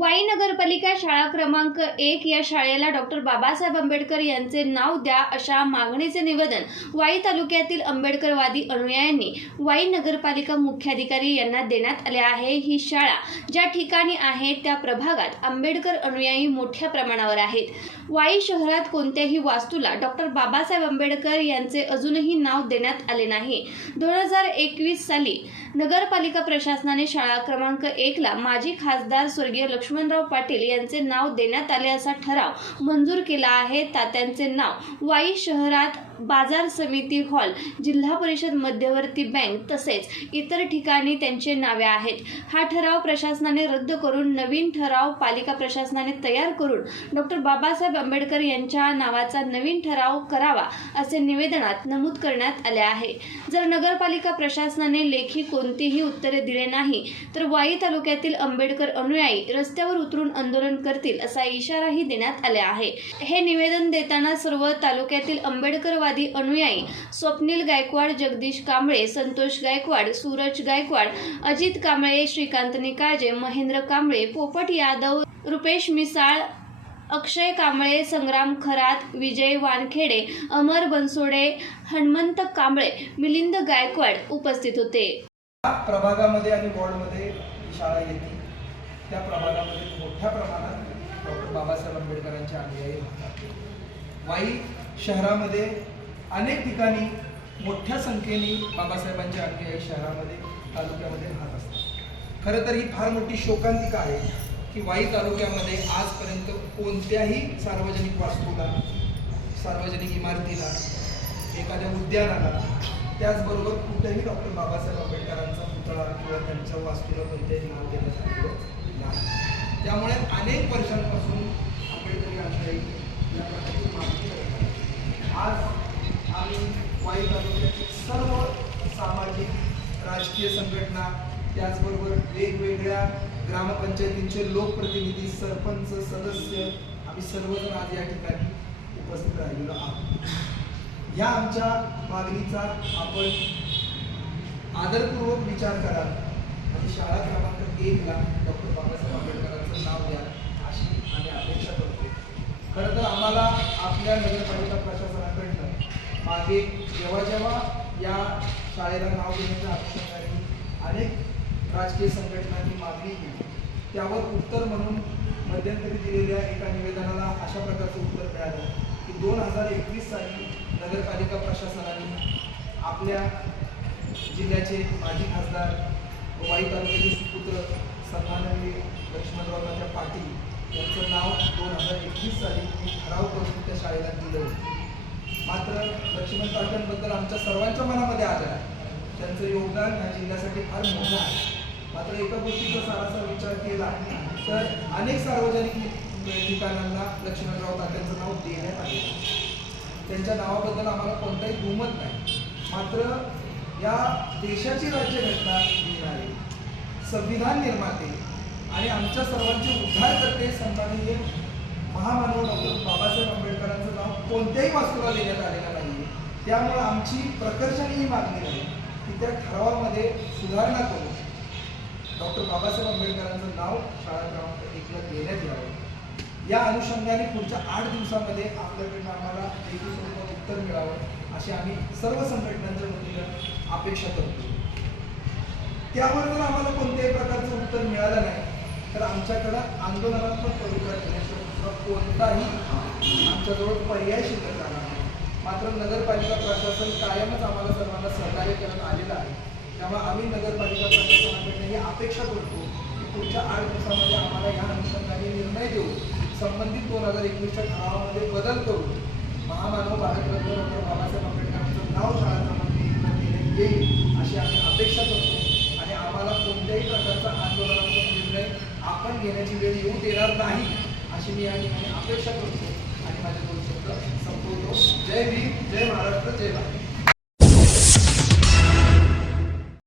वाई नगरपालिका शाळा क्रमांक एक या शाळेला डॉक्टर बाबासाहेब आंबेडकर यांचे नाव द्या अशा मागणीचे निवेदन वाई तालुक्यातील आंबेडकरवादी अनुयायांनी वाई नगरपालिका मुख्याधिकारी यांना देण्यात आले आहे. ही शाळा ज्या ठिकाणी आहे त्या प्रभागात आंबेडकर अनुयायी मोठ्या प्रमाणावर आहेत. वाई शहरात कोणत्याही वास्तूला डॉक्टर बाबासाहेब आंबेडकर यांचे अजूनही नाव देण्यात आले नाही. दोन हजार एकवीस साली नगरपालिका प्रशासनाने शाळा क्रमांक एकला माजी खासदार स्वर्गीय लक्ष्मणराव पाटील यांचे नाव देण्यात आले असा ठराव मंजूर केला आहे. तात्यांचे नाव वाई शहरात बाजार समिती हॉल जिल्हा परिषद मध्यवर्ती बँक तसेच इतर ठिकाणी त्यांचे नावे आहेत. हा ठराव प्रशासनाने रद्द करून नवीन ठराव पालिका प्रशासनाने तयार करून डॉक्टर बाबासाहेब आंबेडकर यांच्या नावाचा नवीन ठराव करावा असे निवेदनात नमूद करण्यात आले आहे. जर नगरपालिका प्रशासनाने लेखी कोणतीही उत्तरे दिले नाही तर वाई तालुक्यातील आंबेडकर अनुयायी रस्त्यावर उतरून आंदोलन करतील असा इशाराही देण्यात आला आहे. हे निवेदन देताना सर्व तालुक्यातील आंबेडकरवादी अनुयायी स्वप्नील गायकवाड जगदीश कांबळे संतोष गायकवाड सूरज गायकवाड अजित कांबळे श्रीकांत निकाळजे महेंद्र कांबळे पोपट यादव रुपेश मिसाळ अक्षय कांबळे संग्राम खरात विजय वानखेडे अमर बनसोडे हनुमंत कांबळे मिलिंद गायकवाड उपस्थित होते. प्रभागामध्ये आणि वॉर्डमध्ये शाळा येते. त्या प्रभागामध्ये मोठ्या प्रमाणात डॉक्टर बाबासाहेब आंबेडकरांचे अनुयायी वाई शहरामध्ये अनेक ठिकाणी मोठ्या संख्येने बाबासाहेबांच्या अनुयायी शहरामध्ये तालुक्यामध्ये राहत असतात. खरं तर ही फार मोठी शोकांतिका आहे की वाई तालुक्यामध्ये आजपर्यंत कोणत्याही सार्वजनिक वास्तूला सार्वजनिक इमारतीला एखाद्या उद्यानाला त्याचबरोबर कुठेही डॉक्टर बाबासाहेब आंबेडकरांचा पुतळा किंवा त्यांच्या वास्तूला कोणत्याही नाव देण्यात आलेलं नाही. त्यामुळे अनेक वर्षांपासून आंबेडकरी अनुयायी या प्रकारची मागणी आज आणि वाई तालुक्यातील सर्व सामाजिक राजकीय संघटना त्याचबरोबर वेगवेगळ्या ग्रामपंचायतींचे लोकप्रतिनिधी सरपंच सदस्य आम्ही सर्वजण आज या ठिकाणी उपस्थित राहिलेलो आहोत. या आमच्या मागणीचा आपण आदरपूर्वक विचार कराल. आणि शाळा क्रमांक एकला डॉक्टर बाबासाहेब आंबेडकरांचं नाव द्या अशी आम्ही अपेक्षा करतो खरं तर आम्हाला आपल्या नगरपालिका मागे जेव्हा जेव्हा या शाळेला नाव देण्याच्या अनुषंगाने अनेक राजकीय संघटनांनी मागणी केली. त्यावर उत्तर म्हणून मध्यंतरी दिलेल्या एका निवेदनाला अशा प्रकारचं उत्तर मिळालं की दोन हजार एकवीस साली नगरपालिका प्रशासनाने आपल्या जिल्ह्याचे माजी खासदार वाई तालुक्याचे सुपुत्र सन्माननीय लक्ष्मणरावच्या पाटील यांचं नाव दोन हजार एकवीस साली ठराव करून त्या शाळेला दिलं होतं. मात्र लक्ष्मण पाटलांबद्दल आमच्या सर्वांच्या मनामध्ये आदर आहे. त्यांचं योगदान ह्या जिल्ह्यासाठी फार मोठं आहे. मात्र एका गोष्टीचा सारासा विचार केला तर अनेक सार्वजनिक ठिकाणांना लक्ष्मणराव तात्यांचं नाव देण्यात आले त्यांच्या नावाबद्दल आम्हाला कोणताही दुमत नाही. मात्र या देशाची राज्यघटना लिहिणारे संविधान निर्माते आणि आमच्या सर्वांचे उद्धारकर्ते संतांनी महामानव डॉक्टर बाबासाहेब आंबेडकरांचं नाव कोणत्याही वास्तूला देण्यात आलेलं नाही त्यामुळे आमची प्रकर्षाने ही मागणी आहे की त्या ठरावामध्ये सुधारणा करून डॉक्टर बाबासाहेब आंबेडकरांचं नाव शाळा क्रमांक एकला देण्यात यावं. या अनुषंगाने पुढच्या आठ दिवसामध्ये आपल्याकडनं आम्हाला एक स्वरूपात उत्तर मिळावं अशी आम्ही सर्व संघटनांच्या वतीनं अपेक्षा करतो. त्यावर जर आम्हाला कोणत्याही प्रकारचं उत्तर मिळालं नाही तर आमच्याकडं आंदोलनात्मक पवित्रा घेण्याचं किंवा कोणताही आमच्याजवळ पर्याय शिल्लक राहणार नाही. मात्र नगरपालिका प्रशासन कायमच आम्हाला सर्वांना सहकार्य करत आलेलं आहे. त्यामुळे आम्ही नगरपालिका प्रशासनाकडनं ही अपेक्षा करतो की पुढच्या आठ दिवसामध्ये आम्हाला या अनुषंगाने निर्णय देऊन संबंधित दोन हजार एकवीसच्या ठरावामध्ये बदल करून महामानव भारतरत्न डॉक्टर बाबासाहेब आंबेडकरांचं नाव शाळा क्रमांक येईल अशी आम्ही अपेक्षा करतो. आणि आम्हाला कोणत्याही प्रकारचा आंदोलनात्मक निर्णय आपण घेण्याची वेळ येऊ देणार नाही. अशी मी या ठिकाणी अपेक्षा करतो आणि माझे दोन शब्द संपवतो जय भीम जय महाराष्ट्र जय भारत.